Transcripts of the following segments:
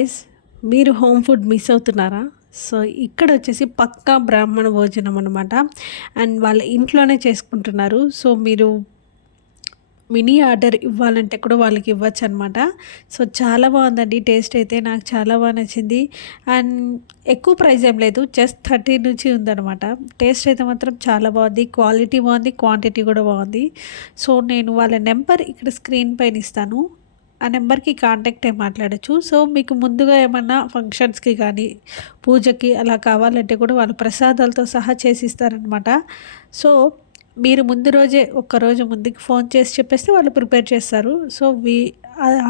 Guys, మీరు home food miss అవుతున్నారా? So ఇక్కడ వచ్చేసి పక్కా బ్రాహ్మణ భోజనం అనమాట. అండ్ వాళ్ళ ఇంట్లోనే చేసుకుంటున్నారు. సో మీరు మినీ ఆర్డర్ ఇవ్వాలంటే కూడా వాళ్ళకి ఇవ్వచ్చు అనమాట. సో చాలా బాగుందండి. టేస్ట్ అయితే నాకు చాలా బాగా నచ్చింది. అండ్ ఎక్కువ ప్రైస్ ఏం లేదు, జస్ట్ 30 నుంచి ఉందన్నమాట. టేస్ట్ అయితే మాత్రం చాలా బాగుంది, క్వాలిటీ బాగుంది, క్వాంటిటీ కూడా బాగుంది. సో నేను వాళ్ళ నెంబర్ ఇక్కడ స్క్రీన్ పైన ఇస్తాను, ఆ నెంబర్కి కాంటాక్ట్ అయ్యి మాట్లాడచ్చు. సో మీకు ముందుగా ఏమన్నా ఫంక్షన్స్కి కానీ పూజకి అలా కావాలంటే కూడా వాళ్ళు ప్రసాదాలతో సహా చేసిస్తారనమాట. సో మీరు ముందు రోజే ఒక్కరోజు ముందుకు ఫోన్ చేసి చెప్పేస్తే వాళ్ళు ప్రిపేర్ చేస్తారు. సో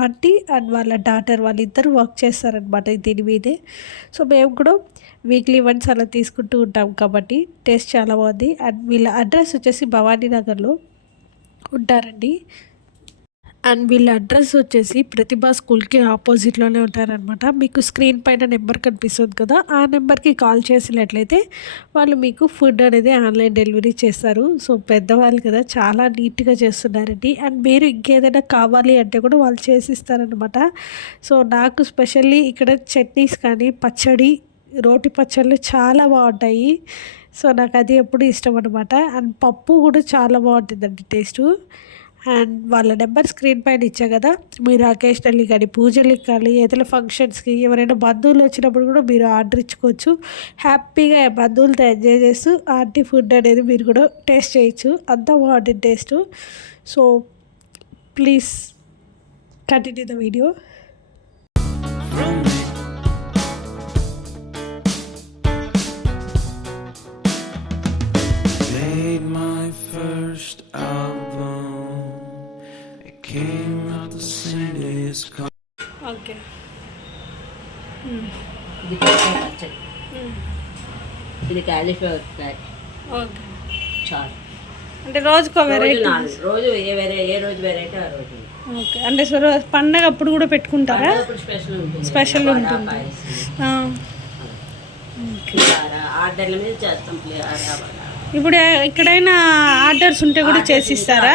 ఆంటీ అండ్ వాళ్ళ డాటర్ వాళ్ళిద్దరు వర్క్ చేస్తారనమాట దీని మీదే. సో మేము కూడా వీక్లీ వన్స్ అలా తీసుకుంటూ ఉంటాం కాబట్టి టేస్ట్ చాలా బాగుంది. అండ్ వీళ్ళ అడ్రస్ వచ్చేసి భవానీ నగర్లో ఉంటారండి. అండ్ వీళ్ళ అడ్రస్ వచ్చేసి ప్రతిభా స్కూల్కి ఆపోజిట్లోనే ఉంటారనమాట. మీకు స్క్రీన్ పైన నెంబర్ కనిపిస్తుంది కదా, ఆ నెంబర్కి కాల్ చేసినట్లయితే వాళ్ళు మీకు ఫుడ్ అనేది ఆన్లైన్ డెలివరీ చేస్తారు. సో పెద్దవాళ్ళు కదా, చాలా నీట్గా చేస్తున్నారండి. అండ్ మీరు ఇంకేదైనా కావాలి అంటే కూడా వాళ్ళు చేసిస్తారనమాట. సో నాకు స్పెషల్లీ ఇక్కడ చట్నీస్ కానీ పచ్చడి, రోటి పచ్చళ్ళు చాలా బాగుంటాయి. సో నాకు అది ఎప్పుడు ఇష్టం అనమాట. అండ్ పప్పు కూడా చాలా బాగుంటుందండి టేస్టు. అండ్ వాళ్ళ నెంబర్ స్క్రీన్ పైన ఇచ్చా కదా, మీరు అకేషనల్లీ కానీ పూజలకి కానీ ఏదైనా ఫంక్షన్స్కి ఎవరైనా బంధువులు వచ్చినప్పుడు కూడా మీరు ఆర్డర్ ఇచ్చుకోవచ్చు. హ్యాపీగా బంధువులతో ఎంజాయ్ చేస్తూ ఆంటీ ఫుడ్ అనేది మీరు కూడా టేస్ట్ చేయొచ్చు. అంత బాగుంటుంది taste. So please continue the video. Okay, ఇది కాలీఫ్లవర్ ఫ్రై. ఓకే, చాలు. అంటే రోజుకో వెరైటీ, రోజు ఏ రోజు వెరైటీ ఆ రోజు. ఓకే, అంటే పండగ అప్పుడు కూడా పెట్టుకుంటారా? స్పెషల్ ఉంటుంది. ఆర్డర్ల మీద చేస్తాం. ఇప్పుడు ఎక్కడైనా ఆర్డర్స్ ఉంటే కూడా చేసిస్తారా?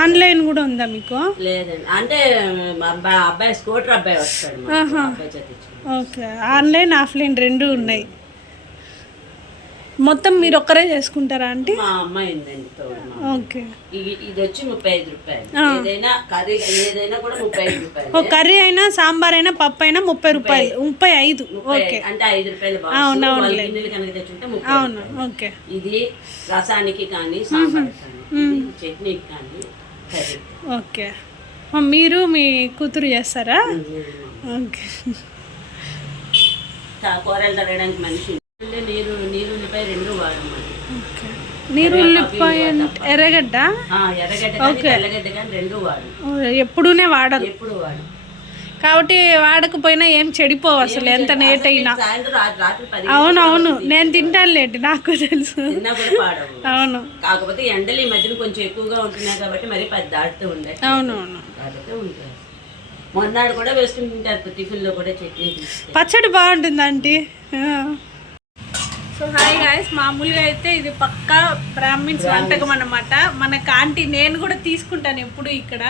ఆన్లైన్ కూడా ఉందా మీకు? లేదండి, అంటే అబ్బాయి స్కూటర్ అబ్బాయి వస్తాడు. ఓకే, ఆన్లైన్ ఆఫ్లైన్ రెండు ఉన్నాయి. మొత్తం మీరు ఒక్కరే చేసుకుంటారా అంటే? మా అమ్మాయి ఉందండి. ఓకే, ఇది వచ్చి 35 రూపాయలు. ఏదైనా కర్రీ ఏదైనా కూడా 35 రూపాయలు. ఓ కర్రీ అయినా సాంబార్ అయినా పప్పు అయినా 30 రూపాయలు. 35. ఓకే, అంటే 5 రూపాయలు. అవునవును, కనుక తెచ్చుకుంటే 30. అవును. ఓకే, ఇది రసానికి కానీ సాంబార్ కానీ చట్నీకి కానీ కర్రీ. ఓకే, మీరు మీ కూతురు చేస్తారా? ఓకే, కూరలు తరగడానికి మనిషి. నీరు ఉల్లిపాయ 2 వాడమండి. నీరు ఉల్లిపాయ ఎర్రగడ్డ, ఎర్రగడ్డ కానీ 2 వాడు. ఎప్పుడూనే వాడరు. ఎప్పుడు వాడు కాబట్టి వాడకపోయినా ఏం చెడిపోవు అసలు, ఎంత లేట్ అయినా. అవునవును, నేను తింటాను లేండి, నాకు తెలుసు. అవును, కాకపోతే ఎండలు ఈ మధ్యన కొంచెం ఎక్కువగా ఉంటున్నాయి కాబట్టి మరి 10 దాటుతూ ఉండే. అవునవును, ఉంటాయి. మొన్నాడు కూడా వేసుకుంటుంటారు టిఫిన్లో కూడా చట్నీ. పచ్చడి బాగుంటుంది ఆంటీ. సో హాయ్ గాయస్, మామూలుగా అయితే ఇది పక్కా బ్రాహ్మిన్స్ వంటకం అన్నమాట. మనకు ఆంటీ నేను కూడా తీసుకుంటాను ఎప్పుడు ఇక్కడ.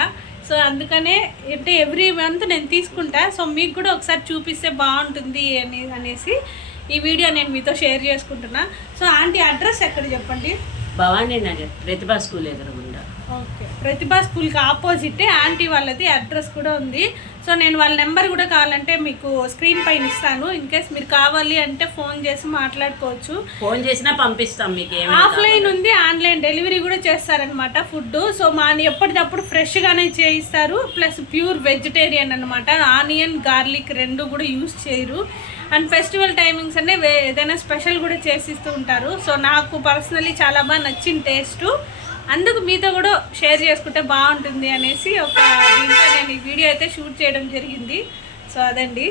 సో అందుకనే అంటే ఎవ్రీ మంత్ నేను తీసుకుంటా. సో మీకు కూడా ఒకసారి చూపిస్తే బాగుంటుంది అనేసి ఈ వీడియో నేను మీతో షేర్ చేసుకుంటున్నా. సో ఆంటీ అడ్రస్ ఎక్కడ చెప్పండి? భవానీ నగర్, ప్రతిభా స్కూల్ ఎదురుగుండా. ఓకే, ప్రతిభా స్కూల్కి ఆపోజిటే ఆంటీ వాళ్ళది అడ్రస్ కూడా ఉంది. సో నేను వాళ్ళ నెంబర్ కూడా కావాలంటే మీకు స్క్రీన్ పైన ఇస్తాను. ఇన్ కేస్ మీరు కావాలి అంటే ఫోన్ చేసి మాట్లాడుకోవచ్చు. ఫోన్ చేసినా పంపిస్తాం మీకు. ఆఫ్లైన్ ఉంది, ఆన్లైన్ డెలివరీ కూడా చేస్తారనమాట ఫుడ్. సో ఎప్పటికప్పుడు ఫ్రెష్గానే చేయిస్తారు. ప్లస్ ప్యూర్ వెజిటేరియన్ అనమాట. ఆనియన్ గార్లిక్ 2 కూడా యూస్ చేయరు. అండ్ ఫెస్టివల్ టైమింగ్స్ అనే ఏదైనా స్పెషల్ కూడా చేసిస్తూ ఉంటారు. సో నాకు పర్సనలీ చాలా బాగా నచ్చిన టేస్ట్, అందుకు మీతో కూడా షేర్ చేసుకుంటే బాగుంటుంది అనేసి దీంట్లో నేను ఈ వీడియో అయితే షూట్ చేయడం జరిగింది. సో అదండి.